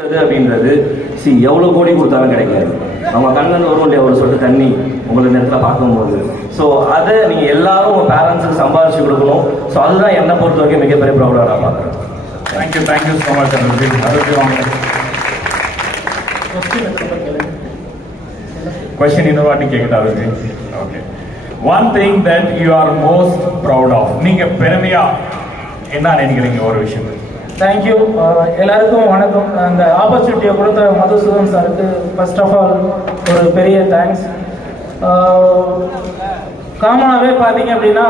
அப்படின்றது எவ்வளோ கோடி கொடுத்தாலும் கிடைக்காது. அவங்க கண்ணில் வரும் இல்லையா ஒரு சொட்டு தண்ணி உங்களை நேரத்தில் பார்க்கும்போது. ஸோ அதை நீங்கள் எல்லாரும் உங்கள் பேரண்ட்ஸுக்கு சம்பாதிச்சு கொடுக்கணும். ஸோ அதுதான் என்னை பொறுத்த வரைக்கும் மிகப்பெரிய ப்ராப்ளம் நான் பார்க்குறேன். தேங்க்யூ ஸோ மச் கொஸ்டின் இன்னொரு வாட்டி கேட்குதா அருஜி? Okay, one thing that you are most proud of, நீங்கள் பெருமையாக என்ன நினைக்கிறீங்க ஒரு விஷயம்? தேங்க்யூ. எல்லாருக்கும் வணக்கம். அந்த ஆப்பர்ச்சுனிட்டியை கொடுத்த மதுசூதன் சாருக்கு ஃபர்ஸ்ட் ஆஃப் ஆல் ஒரு பெரிய தேங்க்ஸ். காமனாகவே பார்த்தீங்க அப்படின்னா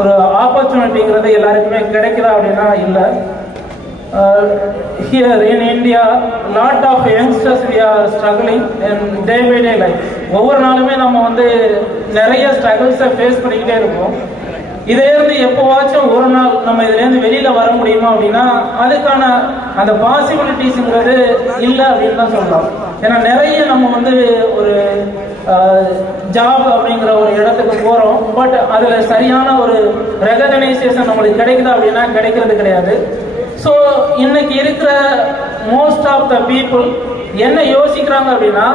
ஒரு ஆப்பர்ச்சுனிட்டிங்கிறது எல்லாருக்குமே கிடைக்குதா அப்படின்னா இல்லை. Here in India lot of youngsters we are struggling in day by day life. ஒவ்வொரு நாளுமே நம்ம நிறைய ஸ்ட்ரகிள்ஸை ஃபேஸ் பண்ணிக்கிட்டே இருக்கோம். இதிலேருந்து எப்போவாச்சும் ஒரு நாள் நம்ம இதுலேருந்து வெளியில் வர முடியுமா அப்படின்னா அதுக்கான அந்த பாசிபிலிட்டிஸுங்கிறது இல்லை அப்படின்னு தான் சொல்லலாம். ஏன்னா நிறைய நம்ம ஒரு ஜாப் அப்படிங்கிற ஒரு இடத்துக்கு போகிறோம். பட் அதில் சரியான ஒரு ரெகக்னைசேஷன் நம்மளுக்கு கிடைக்குதா அப்படின்னா கிடைக்கிறது கிடையாது. ஸோ இன்னைக்கு இருக்கிற மோஸ்ட் ஆஃப் த பீப்புள் என்ன யோசிக்கிறாங்க அப்படின்னா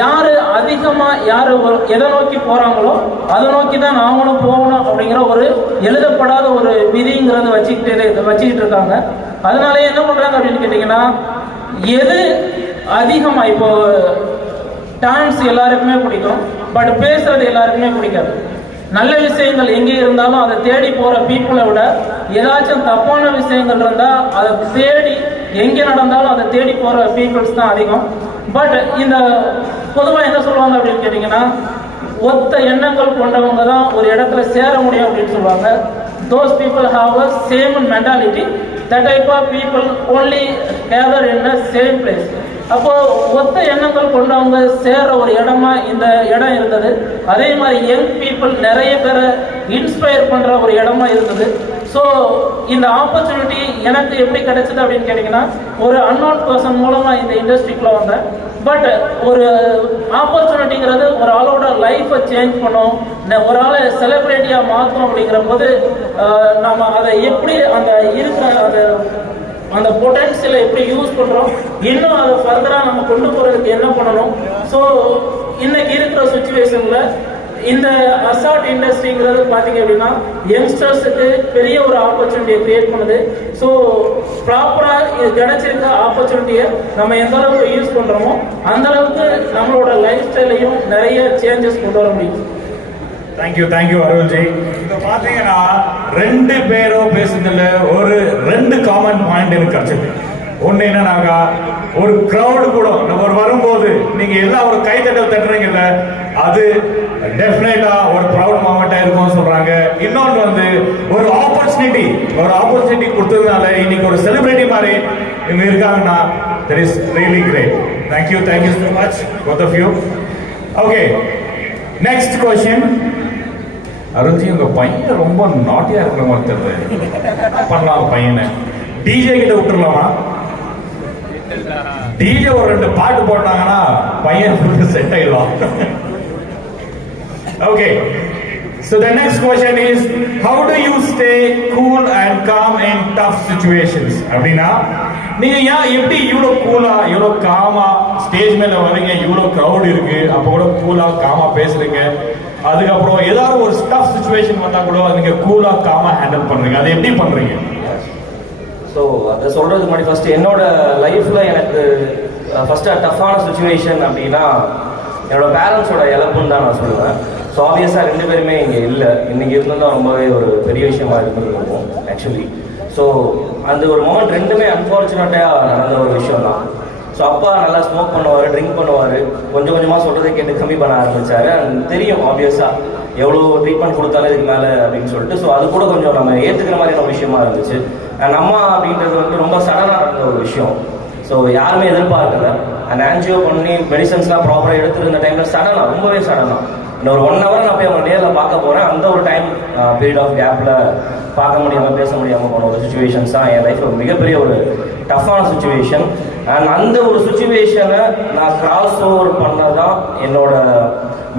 யாரு அதிகமா யாரு எதை நோக்கி போறாங்களோ அதை நோக்கி தான் நாமளும் போகணும் அப்படிங்கிற ஒரு எழுதப்படாத ஒரு விதிங்கிறத வச்சுக்கிட்டு இருக்காங்க. அதனால என்ன பண்றாங்க அப்படின்னு கேட்டீங்கன்னா எது அதிகமா இப்போ டான்ஸ் எல்லாருக்குமே பிடிக்கும், பட் பேசுறது எல்லாருக்குமே பிடிக்காது. நல்ல விஷயங்கள் எங்கே இருந்தாலும் அதை தேடி போற பீப்புளை விட ஏதாச்சும் தப்பான விஷயங்கள் இருந்தா அதை தேடி எங்கே நடந்தாலும் அதை தேடி போற பீப்புள்ஸ் தான் அதிகம். பட் இந்த பொதுவாக என்ன சொல்லுவாங்க அப்படின்னு கேட்டீங்கன்னா ஒத்த எண்ணங்கள் கொண்டவங்க தான் ஒரு இடத்துல சேர முடியும் அப்படின்னு சொல்லுவாங்க. those people have a same mentality. that type of people only gather in the same place. அப்போ ஒத்த எண்ணங்கள் கொண்டவங்க சேர ஒரு இடமா இந்த இடம் இருந்தது. அதே மாதிரி யங் பீப்புள் நிறைய பேரை இன்ஸ்பயர் பண்ற ஒரு இடமா இருந்தது. ஸோ இந்த ஆப்பர்ச்சுனிட்டி எனக்கு எப்படி கிடைச்சது அப்படின்னு கேட்டீங்கன்னா ஒரு அன்னோன் பர்சன் மூலமா இந்த இண்டஸ்ட்ரிக்குள்ள வந்தேன். பட் ஒரு ஆப்பர்ச்சுனிட்டிங்கிறது ஒரு ஆளோட லைஃப்பை சேஞ்ச் பண்ணும், ஒரு ஆளை செலிபிரிட்டியா மாற்றும். அப்படிங்கிற போது நம்ம அதை எப்படி அந்த இருக்கிற அந்த பொட்டன்ஷியலை எப்படி யூஸ் பண்றோம், இன்னும் அதை ஃபர்தரா நம்ம கொண்டு போறதுக்கு என்ன பண்ணணும். ஸோ இன்னைக்கு இருக்கிற சுச்சுவேஷன்ல இந்த அசால்ட் இண்டஸ்ட்ரிங்கிறது பார்த்தீங்க அப்படின்னா யங்ஸ்டர்ஸுக்கு பெரிய ஒரு ஆப்பர்ச்சுனிட்டியை கிரியேட் பண்ணுது. ஸோ ப்ராப்பராக கிடைச்சிருக்க ஆப்பர்ச்சுனிட்டியை நம்ம எந்த அளவுக்கு யூஸ் பண்ணுறோமோ அந்த அளவுக்கு நம்மளோட லைஃப் ஸ்டைலையும் நிறைய சேஞ்சஸ் கொண்டு வர முடியும். தேங்க்யூ அருள்ஜி. இப்போ பார்த்தீங்கன்னா ரெண்டு பேரும் பேசுறதுல ரெண்டு காமன் பாயிண்ட் எனக்கு கிடைச்சது. ஒன்று என்னன்னாக்கா ஒரு கிரௌடு கூட ஒரு வரும்போது நீங்க எல்லாம் ஒரு கைத்தட்டல் தட்டுறீங்கல்ல, அது டெஃபினட்டா ஒரு ப்ரௌட் மூமெண்டா இருக்கும் சொல்றாங்க. இன்னொன்று ஒரு ஆப்பர்ச்சுனிட்டி கொடுத்ததுனால இன்னைக்கு ஒரு செலிபிரிட்டி மாதிரி இவங்க இருக்காங்கன்னா that is really great. Thank you so much both of you. Okay, next question. Arunji, உங்க பையன் ரொம்ப நாட்டியா இருக்கிற மாதிரி தெரியல, பண்ணலாம் பையனை டிஜே கிட்ட விட்டுறலாமா? டிஜே ஒரு ரெண்டு பாட்டு போட்டாங்கன்னா பையன் செட் ஆயிடலாம். Okay, so the next question is how do you stay cool and calm in tough situations? அப்படின்னா நீங்க எப்படி இவ்வளவு கூலா இவ்வளவு காமா ஸ்டேஜ் மேல வரீங்க, இவ்வளவு கிரௌட் இருக்கு, அப்ப கூட கூலா காமா பேசுறீங்க. அதுக்கப்புறம் ஏதாவது ஒரு டஃப் சுச்சுவேஷன் வந்தா கூட நீங்க கூலா காமா ஹேண்டில் பண்றீங்க, அதை எப்படி பண்றீங்க? ஸோ அதை சொல்கிறதுக்கு முன்னாடி ஃபஸ்ட்டு என்னோட லைஃப்பில் எனக்கு ஃபஸ்ட்டு டஃப்பான சுச்சுவேஷன் அப்படின்னா என்னோட பேரண்ட்ஸோட இழப்புன்னு தான் நான் சொல்லுவேன். ஸோ ஆப்வியஸாக ரெண்டு பேருமே இங்கே இல்லை. இன்றைக்கி இருந்ததும் ரொம்பவே ஒரு பெரிய விஷயமா இருந்திருக்கும் ஆக்சுவலி. ஸோ அந்த ஒரு மொமெண்ட் ரெண்டுமே அன்ஃபார்ச்சுனேட்டாக நடந்த ஒரு விஷயம் தான். ஸோ அப்பா நல்லா ஸ்மோக் பண்ணுவார், ட்ரிங்க் பண்ணுவார், கொஞ்சம் கொஞ்சமாக சொல்கிறதை கேட்டு கம்மி பண்ண ஆரம்பித்தார். அண்ட் தெரியும் ஆப்வியஸாக எவ்வளோ ட்ரீட்மெண்ட் கொடுத்தாலும் இதுக்கு மேலே அப்படின்னு சொல்லிட்டு. ஸோ அது கூட கொஞ்சம் நம்ம ஏற்றுக்கிற மாதிரியான விஷயமா இருந்துச்சு. அண்ட் அம்மா அப்படின்றது ரொம்ப சடனாக நடந்த ஒரு விஷயம். ஸோ யாருமே எதிர்பார்க்கல. அண்ட் ஆன்ஜியோ பண்ணி மெடிசன்ஸ்லாம் ப்ராப்பராக எடுத்துருந்த டைமில் சடனாக ரொம்பவே சடனாக இன்னும் ஒரு 1 hour நான் போய் அவங்க நேரில் பார்க்க போகிறேன். அந்த ஒரு டைம் பீரியட் ஆஃப் கேப்பில் பார்க்க முடியாமல் பேச முடியாமல் போன ஒரு சுச்சுவேஷன்ஸ் தான் என் லைஃப்பில் ஒரு மிகப்பெரிய ஒரு டஃப்பான சுச்சுவேஷன். அண்ட் அந்த ஒரு சுச்சுவேஷனை நான் கிராஸ் ஓவர் பண்ணது தான் என்னோட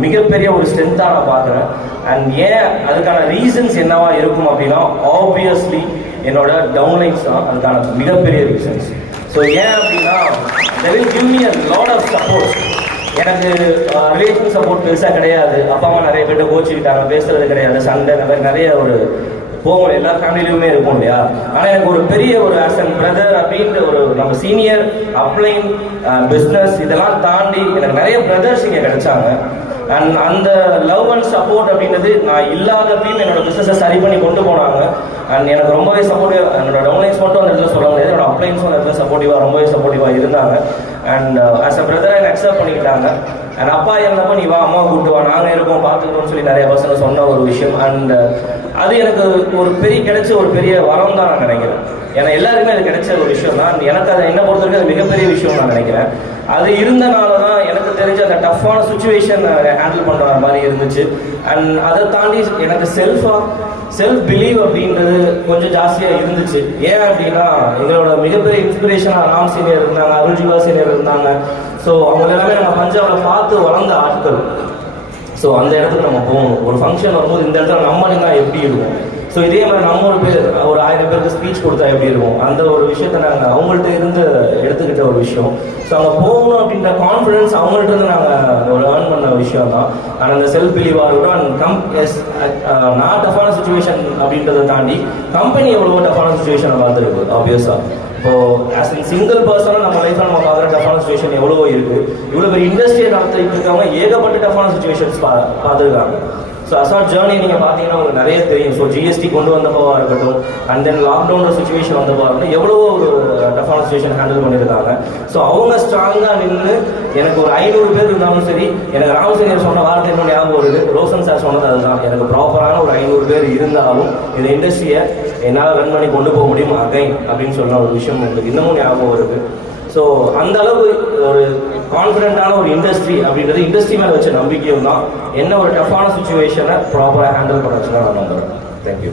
மிகப்பெரிய ஒரு ஸ்ட்ரென்த்தாக நான் பார்க்குறேன். அண்ட் ஏன் அதுக்கான ரீசன்ஸ் என்னவா இருக்கும் அப்படின்னா ஆப்வியஸ்லி என்னோட டவுன்லைன்ஸ் தான் அதுக்கான மிகப்பெரிய ரீசன்ஸ். ஸோ ஏன் அப்படின்னா they will give me a lot of support. எனக்கு ரிலேஷன் சப்போர்ட் பெருசாக கிடையாது. அப்பா அம்மா நிறைய பேர்ட்ட கோச்சிக்கிட்டாங்க, பேசுறது கிடையாது, சண்டை இந்த மாதிரி நிறைய ஒரு போகும், எல்லா ஃபேமிலியிலுமே இருக்கும் இல்லையா. ஆனால் எனக்கு ஒரு பெரிய ஒரு ஆஸ் அண்ட் பிரதர் அப்படின்ற ஒரு நம்ம சீனியர் அப்ளைன் பிஸ்னஸ் இதெல்லாம் தாண்டி எனக்கு நிறைய பிரதர்ஸ் இங்கே கிடைச்சாங்க. அண்ட் அந்த லவ் அண்ட் சப்போர்ட் அப்படின்றது நான் இல்லாதப்பையும் என்னோட பிஸ்னஸை சரி பண்ணி கொண்டு போனாங்க. அண்ட் எனக்கு ரொம்பவே சப்போர்ட்டிவ், என்னோட டவுன்லைன்ஸ் மட்டும் அந்த இடத்துல சொல்ல முடியாது, என்னோட அப்ளைன்ஸும் அந்த இடத்துல சப்போர்ட்டிவாக ரொம்பவே சப்போர்ட்டிவாக இருந்தாங்க. அண்ட் ஆஸ் அ பிரதர் என்னை அக்செப்ட் பண்ணிக்கிட்டாங்க. அண்ட் அப்பா இருந்தப்போ நீ வா, அம்மா கூப்பிட்டு வா, நாங்கள் இருக்கோம் பார்த்துக்கணும்னு சொல்லி நிறைய பசங்க சொன்ன ஒரு விஷயம். அண்ட் அது எனக்கு ஒரு கிடைச்ச ஒரு பெரிய வரம் தான் நான் நினைக்கிறேன். ஏன்னா எல்லாருக்குமே அது கிடைச்ச ஒரு விஷயம் தான். எனக்கு அதை என்ன பொறுத்த வரைக்கும் அது மிகப்பெரிய விஷயம் நான் நினைக்கிறேன். அது இருந்தனால தான் எனக்கு தெரிஞ்ச அந்த டஃப்பான சுச்சுவேஷன் ஹேண்டில் பண்ணுற மாதிரி இருந்துச்சு. அண்ட் அதை தாண்டி எனக்கு செல்ஃப் பிலீவ் அப்படின்றது கொஞ்சம் ஜாஸ்தியாக இருந்துச்சு. ஏன் அப்படின்னா எங்களோட மிகப்பெரிய இன்ஸ்பிரேஷனாக ராம் சீனியர் இருந்தாங்க, அருள் ஜிவா சீனியர் இருந்தாங்க. ஸோ அவங்க எல்லாமே நம்ம பஞ்சாபில் பார்த்து வளர்ந்த ஆட்கள். ஸோ அந்த இடத்துக்கு நம்ம போகணும். ஒரு ஃபங்க்ஷன் வரும்போது இந்த இடத்துல நம்ம தான் எப்படி இருக்கும். ஸோ இதே மாதிரி நம்ம ஒரு 1000 பேருக்கு ஸ்பீச் கொடுத்தா எப்படி இருக்கும், அந்த ஒரு விஷயத்த நாங்கள் அவங்கள்ட்ட இருந்து எடுத்துக்கிட்ட ஒரு விஷயம். ஸோ அங்கே போகணும் அப்படின்ற கான்ஃபிடன்ஸ் அவங்கள்ட்ட இருந்து நாங்கள் ஒரு ஏர்ன் பண்ண விஷயம் தான். ஆனால் அந்த செல்ஃப் பிலீவாக இருக்கட்டும். அண்ட் நான் டஃப்பான சுச்சுவேஷன் அப்படின்றத தாண்டி கம்பெனி எவ்வளோ டஃப்பான சுச்சுவேஷனை பார்த்துருக்கு ஆப்வியஸாக. இப்போ ஆஸ் அ சிங்கிள் பர்சனாக நம்ம லைஃப்பில் நம்ம பார்க்குற டஃப்பான சுச்சுவேஷன் எவ்வளவோ இருக்குது. இவ்வளோ பெரிய இண்டஸ்ட்ரியை நடத்திட்டு இருக்கவங்க ஏகப்பட்ட டஃப்பான சுச்சுவேஷன்ஸ் பார்த்துருக்காங்க. ஸோ அசாட் ஜேர்னி நீங்கள் பார்த்தீங்கன்னா உங்களுக்கு நிறைய தெரியும். ஸோ ஜிஎஸ்டி கொண்டு வந்தப்போவாக இருக்கட்டும், அண்ட் தென் லாக்டவுன்ற சுச்சுவேஷன் வந்தப்போ இருக்கட்டும், எவ்வளவோ ஒரு டஃப்பான சுச்சுவேஷன் ஹேண்டில் பண்ணியிருக்காங்க. ஸோ அவங்க ஸ்ட்ராங்காக நின்று எனக்கு ஒரு 500 பேர் இருந்தாலும் சரி, எனக்கு ராம் சீனியர் சொன்ன வார்த்தை இன்னும் ஞாபகம் வருது, ரோஷன் சார் சொன்னது அதுதான். எனக்கு ப்ராப்பரான ஒரு 500 பேர் இருந்தாலும் இந்த இண்டஸ்ட்ரியை என்னால் ரன் பண்ணி கொண்டு போக முடியும் அகைன் அப்படின்னு சொன்ன ஒரு விஷயம் எனக்கு இன்னமும் ஞாபகம் வருது. ஸோ அந்த அளவு ஒரு கான்ஃபிடென்ட்டான ஒரு இண்டஸ்ட்ரி அப்படின்றது இண்டஸ்ட்ரி மேலே வச்ச நம்பிக்கையும் தான் என்ன ஒரு டஃப்பான சுச்சுவேஷனை ப்ராப்பராக ஹேண்டில் பண்ண வச்சுன்னா நான் நம்புறேன். தேங்க்யூ.